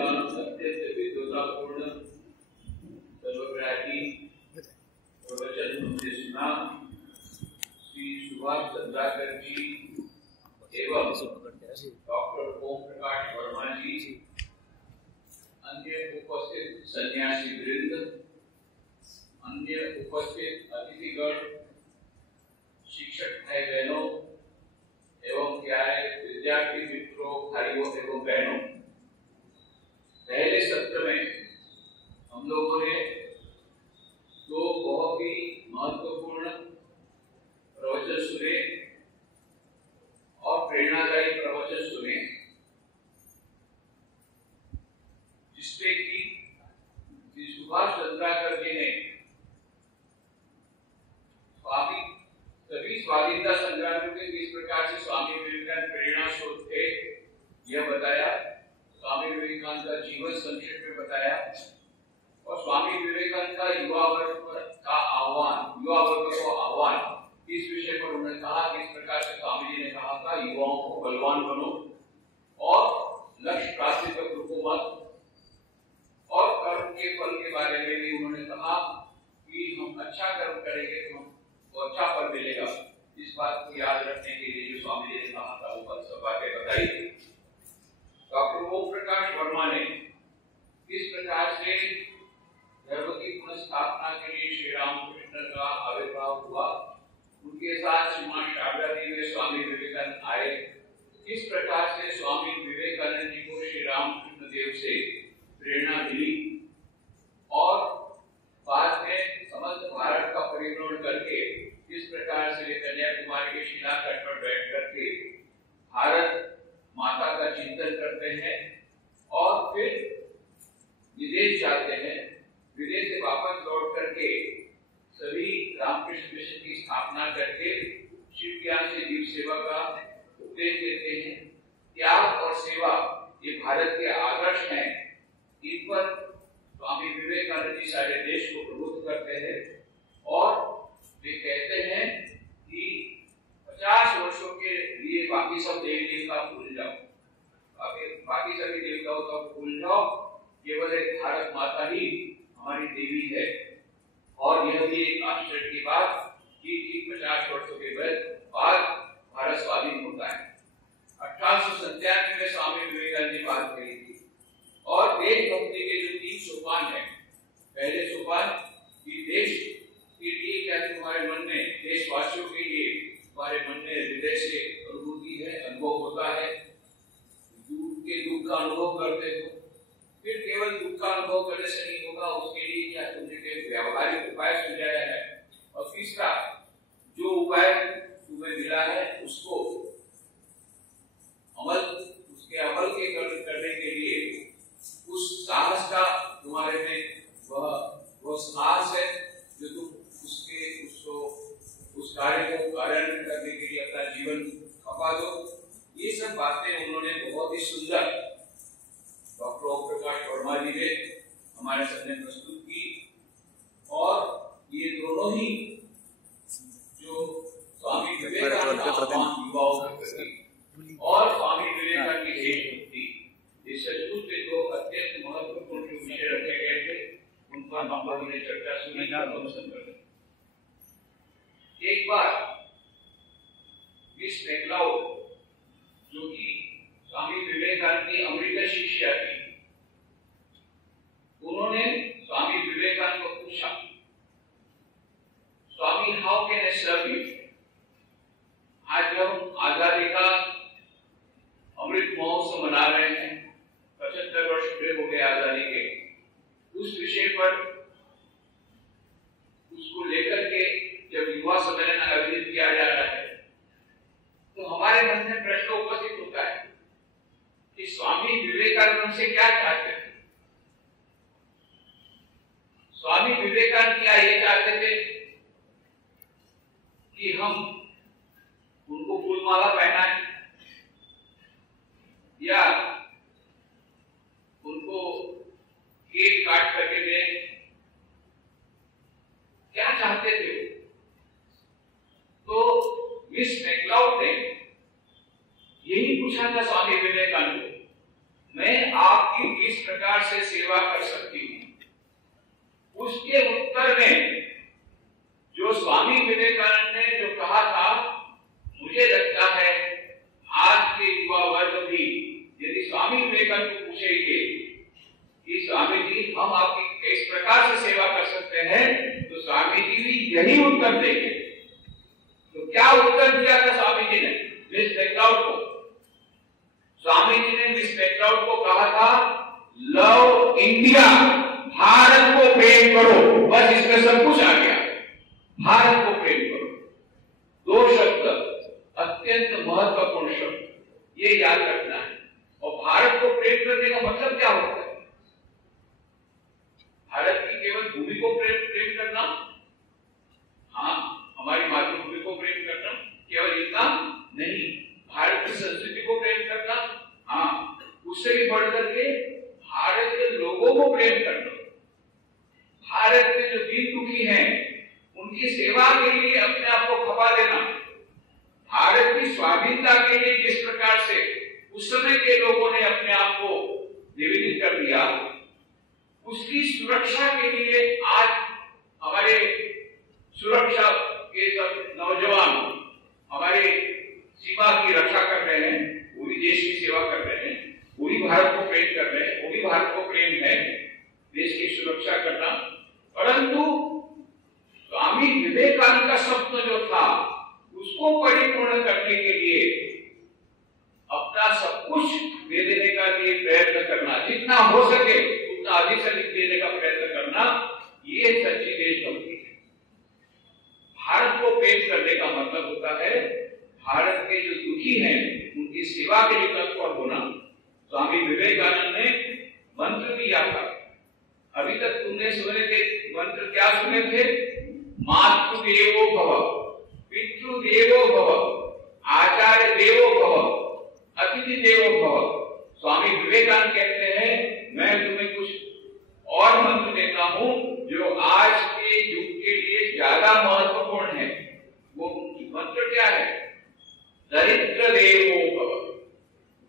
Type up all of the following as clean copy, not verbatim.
का अत्यंत विद्वतापूर्ण सर्वग्राही प्रवचन हमने सुना। श्री सुभाष चंद्राकर जी एवं डॉक्टर ओम प्रकाश वर्मा जी, अन्य उपस्थित सन्यासी वृंद, अन्य उपस्थित अतिथिगण, शिक्षक भाई बहनों एवं प्यारे विद्यार्थी मित्रों, भाइयों एवं बहनों, पहले सत्र में हम लोगों ने दो बहुत ही महत्वपूर्ण प्रवचन सुने और प्रेरणादायी प्रवचन सुने, जिसपे कि श्री सुभाष चंद्राकर जी ने सभी स्वाधीनता संग्रामियों के किस प्रकार से स्वामी विवेकानंद प्रेरणा स्रोत थे यह बताया, स्वामी विवेकानंद का जीवन संक्षेप में बताया और स्वामी विवेकानंद का युवा वर्ग को आह्वान इस विषय पर उन्होंने कहा कि इस प्रकार से स्वामी जी ने कहा था युवाओं को बलवान बनो और लक्ष्य प्राप्ति तक रुको मत, और कर्म के फल के बारे में भी उन्होंने कहा कि हम अच्छा कर्म करेंगे तो हमको अच्छा फल मिलेगा। इस बात को याद रखने के लिए जो स्वामी जी ने कहा था वो सब बातें बताई। डॉक्टर ओम प्रकाश वर्मा ने किस प्रकार से धर्म की पुनर्स्थापना के लिए श्री रामकृष्ण का आविर्भाव हुआ, उनके साथ श्रीमान शारदा जी में स्वामी विवेकानंद आए, किस प्रकार से स्वामी विवेकानंद जी को श्री रामकृष्ण देव से प्रेरणा मिली और बाद में समस्त भारत का परिभ्रमण करके किस प्रकार से वे कन्याकुमारी के शिलाकट पर बैठ करके भारत माता का चिंतन करते हैं और फिर विदेश जाते हैं, विदेश से वापस लौट करके सभी रामकृष्ण मिशन की स्थापना करके शिव ज्ञान से जीव सेवा का उपदेश देते हैं। त्याग और सेवा ये भारत के आदर्श हैं, इन पर स्वामी विवेकानंद जी सारे देश को प्रबुद्ध करते हैं और वे कहते हैं कि 50 वर्षों के लिए बाकी सब देवी देवता भूल जाओ, बाकी सभी देवताओं का भूल जाओ, केवल एक भारत माता ही हमारी देवी है। और यह भी एक आश्चर्य की बात कि 50 वर्षों के बाद भारत स्वाधीन होता है। 1897 में स्वामी विवेकानंद जी बात कही थी और देशभक्ति के जो 3 सोपान है, पहले सोपान कि देश के लिए क्या तुम्हारे मन में, देशवासियों के लिए तुम्हारे मन में हृदय से अनुभूति है, अनुभव होता है, दुख का अनुभव करते हो, फिर केवल दुख का अनुभव करने से नहीं होगा, उसके लिए क्या तुमने व्यावहारिक उपाय सुझाया है, और तीसरा जो उपाय तुम्हें मिला है उसको उसके अमल के करने के लिए उस साहस का तुम्हारे में वह साहस है जो तुम उस कार्य को कार्यान्वित करने के लिए अपना जीवन खपा दो। ये सब बातें उन्होंने बहुत ही सुंदर डॉक्टर ओम प्रकाश वर्मा जी ने हमारे सामने प्रस्तुत की और ये दोनों ही जो स्वामी विवेकानंद युवाओं और स्वामी विवेकानंद की देशभक्ति, ये सचमुच के दो अत्यंत महत्वपूर्ण विषय रखे गए थे, उन पर हम लोगों ने चर्चा सुनी। एक बार मिस मैक्लाउड जो कि स्वामी विवेकानंद की अमृत शिष्या थी, उन्होंने स्वामी विवेकानंद को पूछा, Swami how can I serve you? आज जब हम आजादी का अमृत महोत्सव मना रहे हैं, 75 वर्ष पूरे हो गए आजादी के, उस विषय पर उसको लेकर के जब युवा सम्मेलन आयोजित किया जा रहा है तो हमारे मन में प्रश्न उपस्थित होता है कि स्वामी विवेकानंद से क्या चाहते थे? स्वामी विवेकानंद क्या ये चाहते थे कि हम उनको फूलमाला पहनाएं या उनको केक काट करके दें? क्या चाहते थे? तो मिस मैक्लाउड ने यही पूछा था स्वामी विवेकानंद को, मैं आपकी किस प्रकार से सेवा कर सकती हूं? उसके उत्तर में जो स्वामी विवेकानंद ने जो कहा था, मुझे लगता है आज के युवा वर्ग भी यदि स्वामी विवेकानंद को पूछेंगे कि स्वामी जी हम आपकी किस प्रकार से सेवा कर सकते हैं, तो स्वामी जी भी यही उत्तर देंगे। तो क्या उत्तर दिया था स्वामी जी ने मिस मैकलाउड को? स्वामी जी ने मिस मैकलाउड को कहा था, लव इंडिया, भारत को प्रेम करो। बस इसमें सब कुछ आ गया, भारत को प्रेम करो। दो शब्द अत्यंत महत्वपूर्ण शब्द, ये याद रखना है। और भारत को प्रेम करने का मतलब क्या होता है? भारत की केवल भूमि को प्रेम करना, हाँ, हमारी मातृभूमि को प्रेम करना, केवल इतना नहीं। भारत की संस्कृति को प्रेम करना, हाँ, उससे भी बढ़कर के भारत के लोगों को प्रेम करना, भारत के जो दीन दुखी हैं उनकी सेवा के लिए अपने आप को खपा देना, भारत की स्वाधीनता के लिए जिस प्रकार से उस समय के लोगों ने अपने आप को निवेदित कर दिया, उसकी सुरक्षा के लिए आज हमारे सुरक्षा के सब नौजवान हमारे सीमा की रक्षा कर रहे हैं, वो भी देश की सेवा कर रहे हैं, वो भी भारत को प्रेम कर रहे हैं, वो भी भारत को प्रेम है देश की सुरक्षा करना। परंतु स्वामी विवेकानंद का स्वप्न जो था उसको परिपूर्ण करने के लिए अपना सब कुछ दे देने का लिए प्रयत्न करना, जितना हो सके उतना अधिक से अधिक देने का प्रयत्न करना, ये सच्ची देशभक्ति है। भारत को प्रेम करने का मतलब होता है भारत के जो दुखी हैं उनकी सेवा के लिए तत्पर होना। स्वामी विवेकानंद ने मंत्र दिया था, अभी तक तुमने सुने थे मंत्र, क्या सुने थे? मातृदेवो भव, पितृदेवो भव, आचार्य देवो भव, अतिथि देवो भव। स्वामी विवेकानंद कहते हैं मैं तुम्हें कुछ और मंत्र देता हूं जो आज के युग के लिए ज्यादा महत्वपूर्ण है। वो मंत्र क्या है? दरिद्र देवो भव,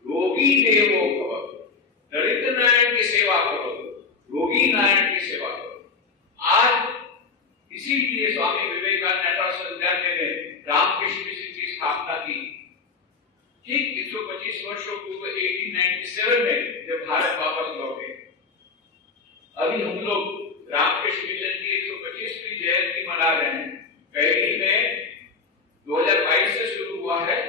रोगी देवो भव। दरिद्र नारायण की सेवा करो, रोगी नारायण की सेवा करो। आज इसीलिए स्वामी विवेकानंद ने 1897 में रामकृष्ण मिशन की स्थापना की। ठीक 125 वर्षों पूर्व 1897 में जब भारत वापस लौटे, अभी हम लोग रामकृष्ण मिशन की 125वीं जयंती मना रहे हैं। पहली में 2022 से शुरू हुआ है,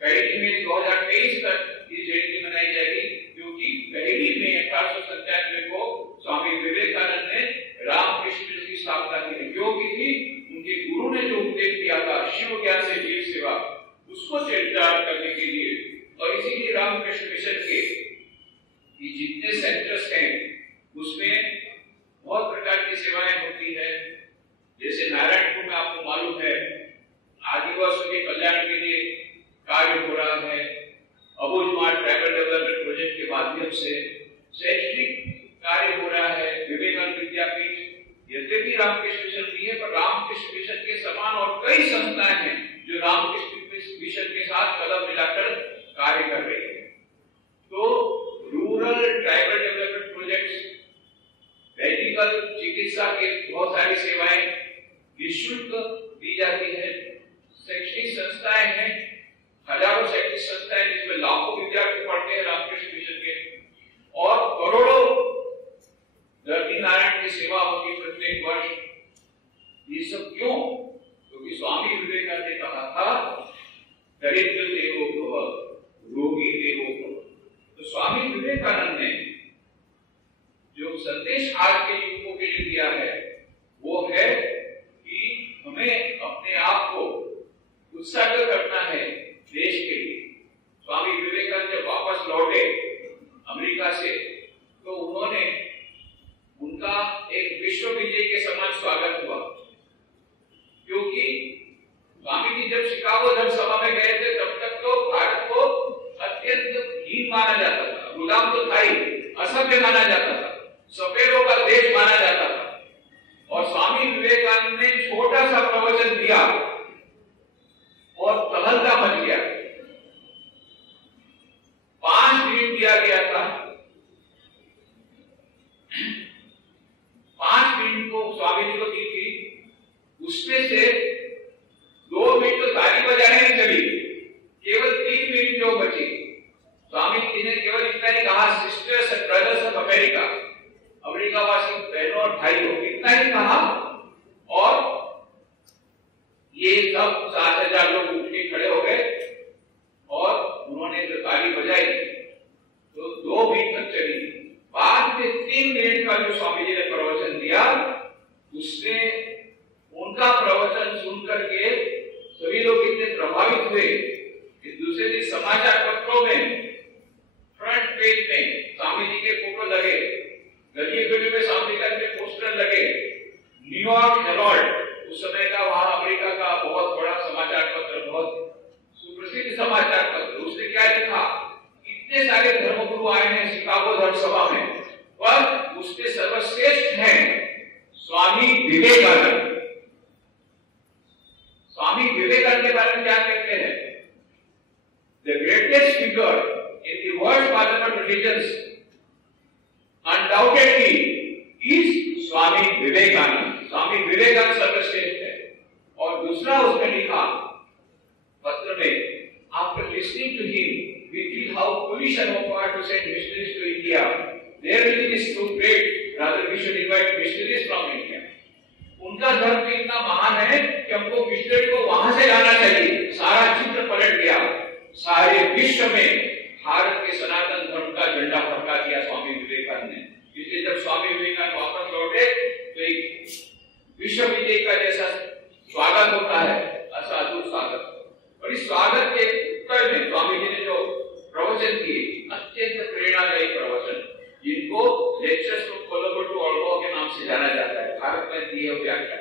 पहली में 2023 तक ये जयंती मनाई जाएगी, क्योंकि पहली में 1897 को स्वामी विवेकानंद ने रामकृष्ण मिशन की स्थापना की। क्यों की थी? उनके गुरु ने जो उपदेश दिया था शिव ज्ञान से जीव सेवा, उसको चरितार्थ करने के लिए। और इसीलिए रामकृष्ण मिशन के जितने सेंटर्स हैं उसमें बहुत प्रकार की सेवाएं होती है। जैसे नारायणपुर में आपको मालूम है आदिवासियों के कल्याण के लिए कार्य हो रहा है। अबूझमाड़ ट्राइबल डेवलपमेंट प्रोजेक्ट के माध्यम से शैक्षणिक कार्य हो रहा है। विवेकानंद विद्यापीठ, यद्यपि रामकृष्ण मिशन भी है, पर रामकृष्ण मिशन के समान और कई संस्थाएं हैं जो रामकृष्ण मिशन के साथ कदम मिलाकर कार्य कर रही है। तो rural tribal development projects, medical चिकित्सा के बहुत सारी सेवाएं निःशुल्क दी जाती है। शैक्षणिक संस्थाएं हैं, हजारों शैक्षणिक संस्थाएं जिसमें लाखों विद्यार्थी पढ़ते हैं रामकृष्ण मिशन के, और करोड़ों दर्दी नारायण की सेवा होती प्रत्येक वर्ष। ये सब क्यों? क्योंकि स्वामी विवेकानंद ने कहा था दरिद्र देवो भव, रोगी देवो भव। तो स्वामी विवेकानंद ने जो संदेश आज के युवकों के लिए दिया है वो है कि हमें अपने आप को उत्सर्ग करना है देश के लिए। स्वामी विवेकानंद जब वापस लौटे अमेरिका से, तो उन्होंने उनका एक विश्व विजय के समान स्वागत हुआ, क्योंकि स्वामी जी जब शिकागो जनसभा में गए थे तब तक तो भारत को अत्यंत हीन माना जाता था, गुलाम तो था ही, असभ्य माना जाता था, सफेदों का देश माना जाता था। और स्वामी विवेकानंद ने छोटा सा प्रवचन दिया और तहलका मच गया। 5 मिनट दिया गया था, स्वामी जी को दी थी, उसमें से 2 मिनट तो ताली बजाने में चली, केवल 3 मिनट जो बची, स्वामी जी ने केवल इतना ही कहा, sisters and brothers of America, America वासी बहनों और भाइयों, इतना ही कहा, और ये सब 7,000 लोग उठ के खड़े हो गए और उन्होंने जो ताली बजाई तो 2 मिनट तक चली। बाद में 3 मिनट का जो स्वामी जी ने प्रवचन दिया, उसने उनका प्रवचन सुनकर के सभी लोग इतने प्रभावित हुए कि दूसरे दिन समाचार पत्रों में फ्रंट पेज में स्वामी जी के फोटो लगे, गली गली में स्वामी जी के पोस्टर लगे। न्यूयॉर्क हेराल्ड, उस समय का वहां अमेरिका का बहुत बड़ा समाचार पत्र, बहुत सुप्रसिद्ध समाचार पत्र, उसने क्या लिखा, इतने सारे धर्मगुरु आए हैं शिकागो धर्म सभा में, पर उसके सर्वश्रेष्ठ हैं स्वामी विवेकानंद। स्वामी विवेकानंद के बारे में क्या कहते हैं? The greatest figure in the world father of religions undoubtedly is Swami Vivekananda. Swami Vivekananda सर्वश्रेष्ठ है। और दूसरा उसने लिखा पत्र में, after listening to him, we feel how foolish and unfair to send missionaries to India. Their religion is too great. Rather, we should invite missionaries from India. उनका धर्म इतना महान है कि हमको मिशनरी को वहां से लाना चाहिए। सारा चित्र पलट गया। सारे विश्व में भारत के सनातन धर्म का झंडा फहरा दिया स्वामी विवेकानंद ने। इसलिए जब स्वामी विवेकानंद वापस लौटे तो एक विश्व विजय का जैसा स्वागत होता है, असाधु स्वागत। और इस स्वागत के उत्तर में स्वामी जी ने जो प्रवचन किए, अत्यंत प्रेरणादायी प्रवचन, जिनको लेक्चर्स ऑफ कोलंबो टू ऑल्बो के नाम से जाना जाता है, भारत में दिए व्याख्या।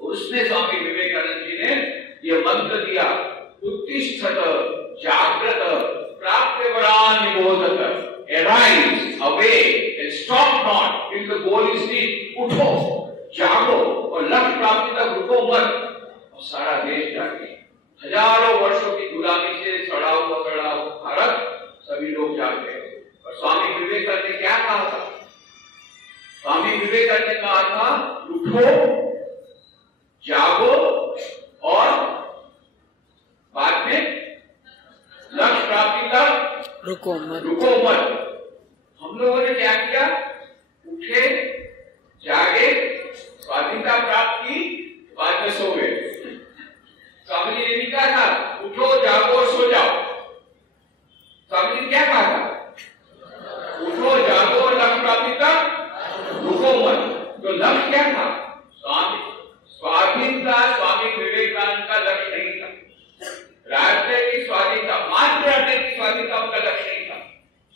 उसमें स्वामी विवेकानंद जी ने यह मंत्र दिया, उत्तिष्ठत जाग्रत प्राप्त्यवरान निबोधत, arise, awake and stop not till the goal is reached। उठो, जागो और लक्ष्य प्राप्ति तक रुको मत। और सारा देश जागे। हजारों वर्षों की गुलामी से सड़ा हुआ भारत, सभी लोग जाग गए। और स्वामी विवेकानंद ने क्या कहा था? स्वामी विवेकानंद ने कहा था, उठो, जागो और बाद में लक्ष्य प्राप्ति तक रुको मत। हम लोगों ने क्या किया? उठे, जागे, स्वाधीनता प्राप्त की, बाद में सो गए। स्वामी जी ने भी कहा था, उठो, जागो और सो जाओ। स्वामी जी ने क्या कहा था? उठो, जागो और लक्ष्य प्राप्ति तक रुको मत। तो लक्ष्य क्या था? स्वाधीनता स्वामी विवेकानंद का लक्ष्य नहीं था। राज्य की स्वाधीनता, मात्र राज्य की स्वाधीनता उनका लक्ष्य नहीं था।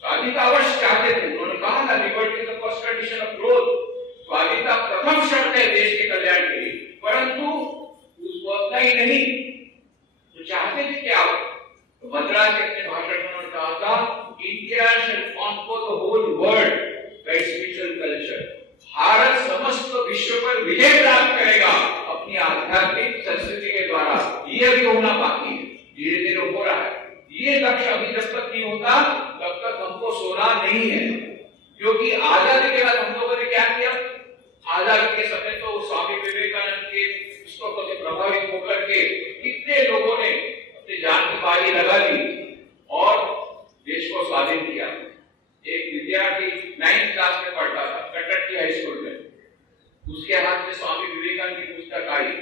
स्वाधीनता अवश्य चाहते थे। उन्होंने कहा ना, liberty is the first condition of growth. स्वाधीनता प्रथम शर्त है देश के कल्याण के लिए। परंतु उसको उतना ही नहीं तो चाहते थे क्या? तो मद्रास के अपने भाषण में उन्होंने कहा था, India shall conquer the whole world by spiritual culture. Bharat समस्त विश्व पर विजय प्राप्त करेगा अपनी आध्यात्मिक संस्कृति के द्वारा। ये अभी होना बाकी है, धीरे धीरे हो रहा है। ये लक्ष्य अभी जब तक नहीं होता तब तक हमको सोना नहीं है। क्योंकि आजादी के बाद हम लोगों ने क्या किया? आजादी के समय तो स्वामी विवेकानंद के पुस्तकों से प्रभावित होकर के कितने लोगों ने अपनी जान की बाजी लगा दी और देश को स्वाधीन किया। एक विद्यार्थी 9th क्लास में पढ़ता था, कटक की हाई स्कूल में। उसके हाथ में स्वामी विवेकानंद की पुस्तक आई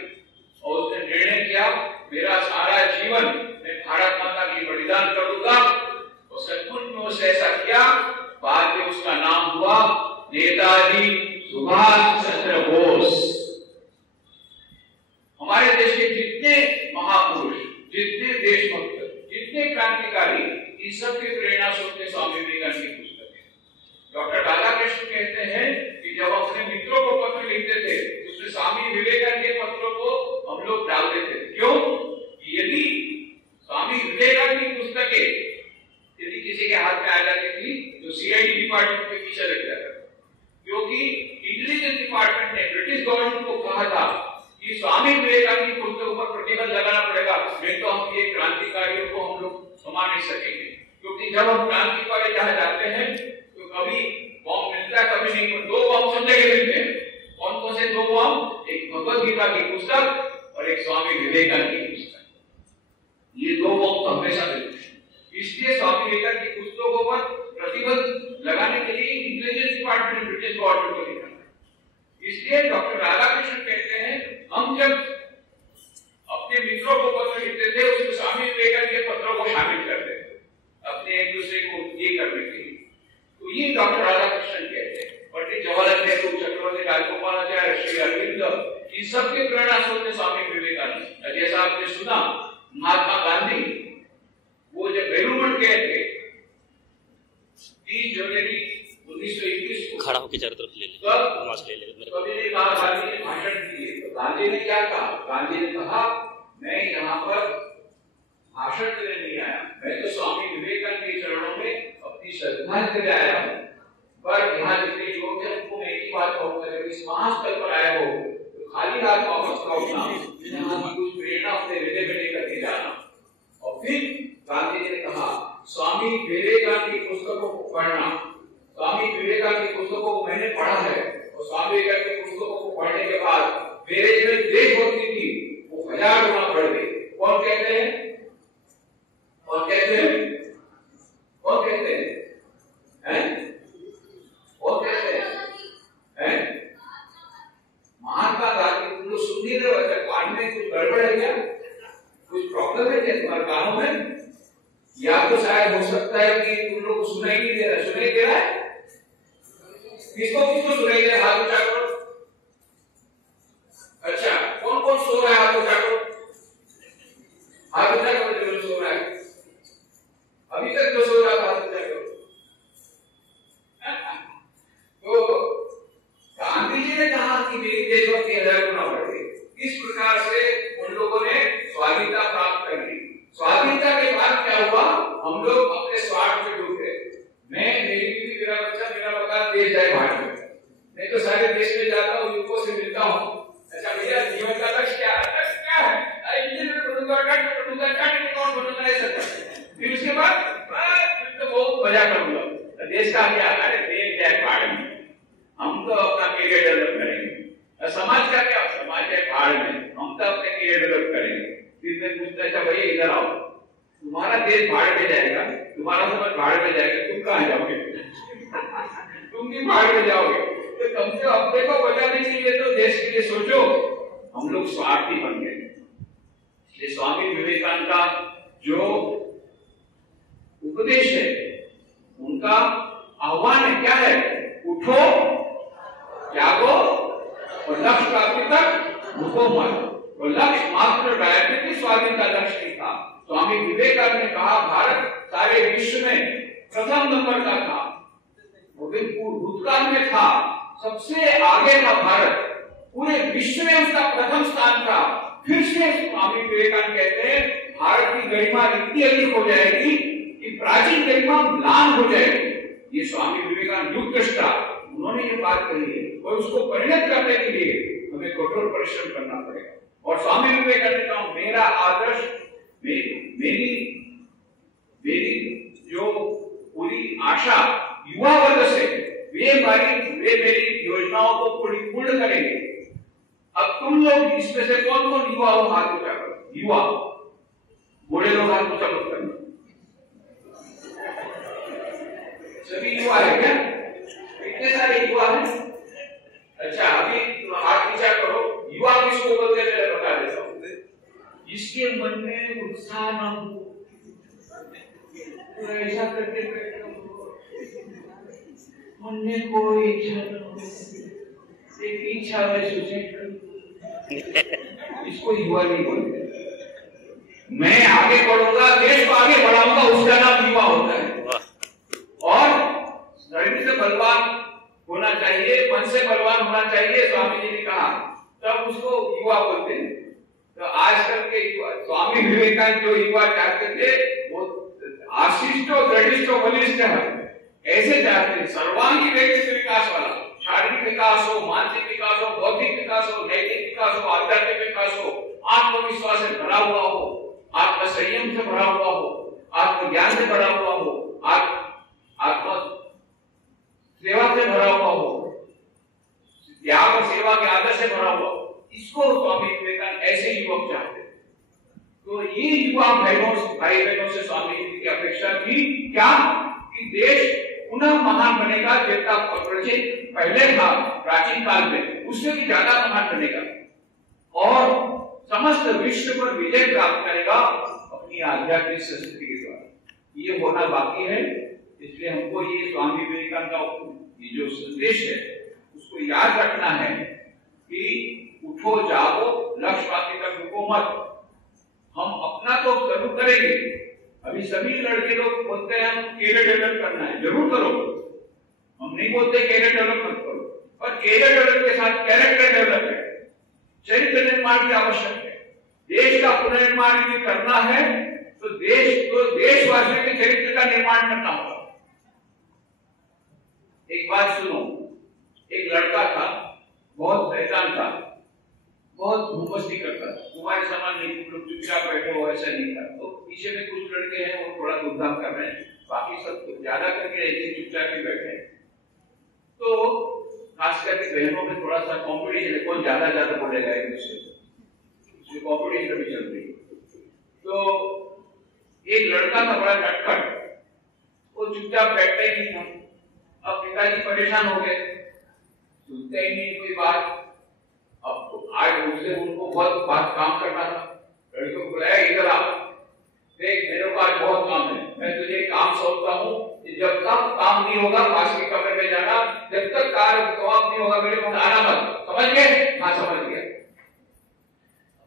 और उसने निर्णय किया, मेरा सारा जीवन मैं भारत माता के लिए बलिदान करूंगा। और सचमुच में उसने ऐसा किया। बाद में उसका नाम हुआ नेताजी सुभाष चंद्र बोस। हमारे देश के जितने महापुरुष, जितने देशभक्त, जितने क्रांतिकारी, इन सब की प्रेरणा स्रोत स्वामी विवेकानंद की पुस्तक है। डॉक्टर राधाकृष्ण कहते हैं कि जब अपने मित्रों को पत्र लिखते थे, उसमें स्वामी विवेकानंद के पत्रों को हम लोग डाल देते थे। क्यों? यदि स्वामी विवेकानंद की पुस्तकें यदि किसी के हाथ में आ जाती थी तो सीआईडी डिपार्टमेंट के पीछे लग जाता था। क्योंकि इंटेलिजेंस डिपार्टमेंट ने ब्रिटिश गवर्नमेंट को कहा था कि स्वामी विवेकानंद की पुस्तकों पर प्रतिबंध लगाना पड़ेगा, नहीं तो हम ये क्रांतिकारियों को हम लोग समा नहीं सकेंगे। क्योंकि जब हम क्रांतिकारी जहां जाते हैं तो कभी बॉम्ब मिलता है, कभी नहीं। 2 बॉम्ब सब जगह मिलते हैं। कौन कौन से 2 गीता की पुस्तक और एक स्वामी विवेकानंद की पुस्तक, ये दो बुक हमेशा देते हैं। इसलिए स्वामी विवेकानंद की पुस्तकों पर प्रतिबंध लगाने के लिए इंटेलिजेंस डिपार्टमेंट ब्रिटिश गवर्नमेंट को लिखा है। इसलिए डॉक्टर राधाकृष्णन कहते हैं, हम जब अपने मित्रों को पत्र लिखते थे उसमें स्वामी विवेकानंद के पत्रों को शामिल करते थे अपने एक दूसरे को ये करने के लिए। तो ये डॉक्टर राधाकृष्णन कहते हैं। पंडित जवाहरलाल नेहरू, चक्रवर्ती राजगोपालाचार्य, श्री अरविंद, इन सबके प्रेरणा स्रोत स्वामी विवेकानंद। जैसा आपने सुना, महात्मा गांधी वो जब बेलूर गए थे 30 जनवरी 1921 को, खड़ा होकर चारों तरफ ले ले, कभी ने कहा, गांधी ने भाषण दिए तो गांधी ने क्या कहा? गांधी ने कहा, मैं यहाँ पर भाषण देने नहीं आया, मैं तो स्वामी विवेकानंद के चरणों में अपनी श्रद्धांजलि आया हूँ। पर यहाँ जितने लोग हैं उनको मैं एक ही बात कहूँगा, जब इस महास्थल पर आए हो तो खाली हाथ वापस लौटना, यहाँ की कुछ प्रेरणा अपने हृदय में लेकर के जाना। और फिर गांधी जी ने कहा, स्वामी विवेकानंद की पुस्तकों को पढ़ना। स्वामी विवेकानंद की पुस्तकों को मैंने पढ़ा है और स्वामी विवेकानंद की पुस्तकों को पढ़ने के बाद मेरे जो देशभक्ति थी वो 1000 गुना बढ़ गई। कौन कहते हैं? कौन कहते हैं? कौन कहते हैं? कौन कहते हैं? महात्मा गांधी। तुम लोग सुन नहीं रहे हो? कान में कुछ गड़बड़ है क्या? कुछ प्रॉब्लम है क्या तुम्हारे कानों में? या तो शायद हो सकता है कि तुम लोग को सुनाई नहीं दे रहा। सुनाई दे रहा है? किसको किसको सुनाई दे रहा है? हाथ उठा करो। अच्छा, कौन कौन सो रहा है? हाथ उठा करो। हाथ उठा करो जो सो रहा है। अभी तक जो सो रहा था हाथ उठा करो। तो गांधी जी ने कहा कि मेरी देशभक्ति 1000 गुना बढ़ गई। इस प्रकार से उन लोगों ने स्वाधीनता प्राप्त कर ली। स्वाधीनता के बाद क्या हुआ? हम लोग अपने स्वार्थ में डूब गए। मैं, मेरी बीवी, मेरा बच्चा, मेरा मकान, देश जाए भाड़ में। मैं तो सारे देश में जाता हूँ, युवकों से मिलता हूँ। अच्छा भैया, जीवन का लक्ष्य क्या है? क्या है? अरे इंजीनियर बनूंगा, डॉक्टर बनूंगा, चार्टर्ड अकाउंटेंट बनूंगा, ऐसा करते। फिर उसके बाद फिर तो बहुत मजा करूंगा। देश का क्या? अरे देश जाए भाड़ में, हम तो अपना करियर डेवलप करेंगे। समाज का क्या? समाज जाए भाड़ में, हम तो अपने करियर डेवलप करेंगे। फिर मैं पूछता था, भैया इधर आओ, तुम्हारा देश भाड़ में जाएगा, तुम्हारा समाज भाड़ में जाएगा, तुम कहाँ जाओगे? तुम भी भाड़ में जाओगे। तो कम से कम अपने को बचाने के लिए तो देश के लिए सोचो। हम लोग स्वार्थी बन गए। ये स्वामी विवेकानंद का जो उपदेश है, उनका आह्वान है, क्या है? उठो, जागो और लक्ष्य प्राप्ति तक रुको मत। और लक्ष्य मात्र डायबिटीज स्वाधीनता लक्ष्य नहीं था। स्वामी विवेकानंद ने कहा, भारत सारे विश्व में प्रथम नंबर का था, वो भूतकाल में था, सबसे आगे था भारत, पूरे विश्व में उसका प्रथम स्थान था। फिर से स्वामी विवेकानंद कहते हैं, भारत की गरिमा इतनी अधिक हो जाएगी कि प्राचीन गरिमा म्लान हो जाएगी। ये स्वामी विवेकानंद युग दृष्टा, उन्होंने ये बात कही है और उसको परिणत करने के लिए हमें कठोर परिश्रम करना पड़ेगा। और स्वामी विवेकानंद का मेरा आदर्श, मेरी जो पूरी आशा युवा वर्ग से, वे मेरी योजनाओं को पूर्ण करेंगे। अब तुम लोग इसमें से कौन कौन युवा हो? हाथ उठा करो। युवा, बूढ़े लोग हाथ उठा करो। सभी युवा है क्या? इतने सारे युवा हैं? अच्छा, अभी हाथ नीचा करो। युवा किसको बोलते हैं मैं बता देता हूँ। जिसके मन में उत्साह न हो, तो ऐसा करके मन में कोई इच्छा न हो, एक इच्छा में सुसाइड कर, इसको युवा नहीं बोलते। मैं आगे बढ़ूंगा, देश को आगे बढ़ाऊंगा, उसका नाम युवा होता है। और शरीर से बलवान होना चाहिए, मन से बलवान होना चाहिए, स्वामी जी ने कहा, तब उसको युवा बोलते हैं। तो आजकल के युवा, स्वामी विवेकानंद जो युवा चाहते थे वो आशिष्टो, दृढ़िष्टो, बलिष्ठ ऐसे चाहते हैं। सर्वांगी व्यक्तित्व विकास वाला, शारीरिक विकास हो, मानसिक विकास हो, बौद्धिक विकास हो, नैतिक विकास हो, आध्यात्मिक विकास हो, आत्मविश्वास से भरा हुआ हो, आत्म संयम से भरा हुआ हो, आत्मज्ञान से भरा हुआ हो, आत्म सेवा से भरा हुआ हो, त्याग और सेवा के आदर्श से भरा हुआ हो। इसको स्वामी विवेकानंद ऐसे युवक चाहते थे। तो ये युवा भाई बहनों से स्वामी जी की अपेक्षा थी क्या कि देश पुनः महान बनेगा, जितना पहले था प्राचीन काल में उससे भी ज्यादा महान बनेगा और समस्त विश्व पर विजय प्राप्त करेगा अपनी आध्यात्मिक संस्कृति के द्वारा। ये होना बाकी है, इसलिए हमको ये स्वामी विवेकानंद का ये जो संदेश है उसको याद रखना है कि उठो जागो, लक्ष्य प्राप्ति तक रुको मत। हम अपना तो जरूर करेंगे। अभी सभी लड़के लोग बोलते हैं हम कैरियर डेवलप करना है, जरूर करो। हम नहीं बोलते कैरियर डेवलप मत करो, पर कैरियर डेवलप के साथ कैरेक्टर डेवलप है, चरित्र निर्माण की आवश्यक है। देश का पुनर्निर्माण यदि करना है तो देशवासियों के चरित्र का निर्माण करना होगा। एक बात सुनो, एक लड़का था, बहुत शैतान था, बहुत धूमस्ती करता था, तुम्हारे समान नहीं, तुम लोग चुपचाप बैठे हो ऐसा नहीं था। तो पीछे में कुछ लड़के हैं वो थोड़ा धूमधाम कर रहे हैं, बाकी सब ज्यादा करके ऐसे चुपचाप ही बैठे हैं। तो खास करके बहनों में थोड़ा सा कॉम्पिटिशन है, कौन ज्यादा बोलेगा एक दूसरे से, कॉम्पिटिशन भी चल रही है। तो एक लड़का था बड़ा नटखट, वो चुपचाप बैठता ही नहीं था। अब पिताजी परेशान हो गए, सुनते ही नहीं कोई बात। अब तो आज उससे उनको बहुत बात काम करना था, लड़के को बुलाया, इधर आ, देख मेरे को आज बहुत काम है, मैं तुझे काम सौंपता हूँ, जब तक काम नहीं होगा पास के कमरे में जाना, जब तक कार्य समाप्त नहीं होगा मेरे को आना मत, समझ गए? हाँ समझ गया।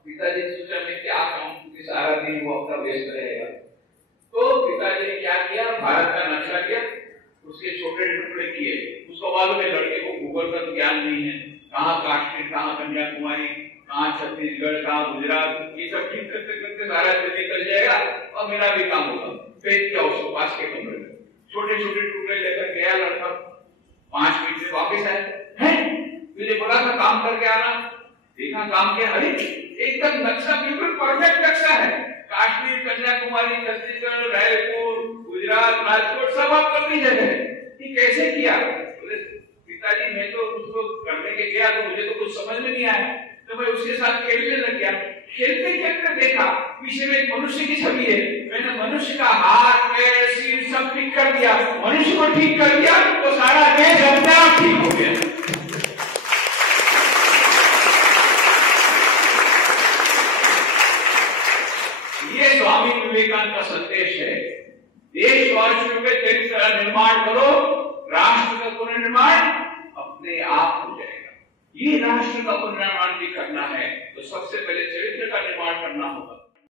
पिताजी ने सोचा मैं क्या काम, क्योंकि सारा दिन वो अपना व्यस्त रहेगा। तो पिताजी ने क्या किया, भारत का नक्शा किया, उसके छोटे टुकड़े किए। उसको मालूम है लड़के को गूगल का ज्ञान नहीं है, कहाँ काश्मीर, कहाँ कन्याकुमारी, कहाँ छत्तीसगढ़, कहाँ गुजरात, ये सब ठीक करते करते सारा दिन निकल जाएगा और मेरा भी काम होगा। फेंक दिया उसको पास के कमरे में, छोटे छोटे टुकड़े लेकर गया लड़का। 5 मिनट में वापिस आया, तुझे बोला था काम करके आना, देखा काम किया, अरे एकदम नक्शा बिल्कुल परफेक्ट नक्शा है, काश्मीर, कन्याकुमारी, छत्तीसगढ़, रायपुर, गुजरात, राजकोट सब आप अपनी जगह है। ये कैसे किया? पिताजी मैं तो उसको करने के गया तो मुझे तो कुछ समझ में नहीं आया, तो मैं उसके साथ खेलने लग गया। खेलते खेलते देखा पीछे में एक मनुष्य की छवि है, मैंने मनुष्य का हाथ, पैर, सिर सब ठीक कर दिया। मनुष्य को ठीक कर दिया तो सारा देश अपने आप ठीक हो गया। ये स्वामी विवेकानंद का संदेश है। देशवासियों के चरित्र का निर्माण करो, राष्ट्र का पुनर्निर्माण अपने आप हो जाएगा। ये राष्ट्र का पुनर्निर्माण भी करना है तो सबसे पहले चरित्र का निर्माण करना होगा।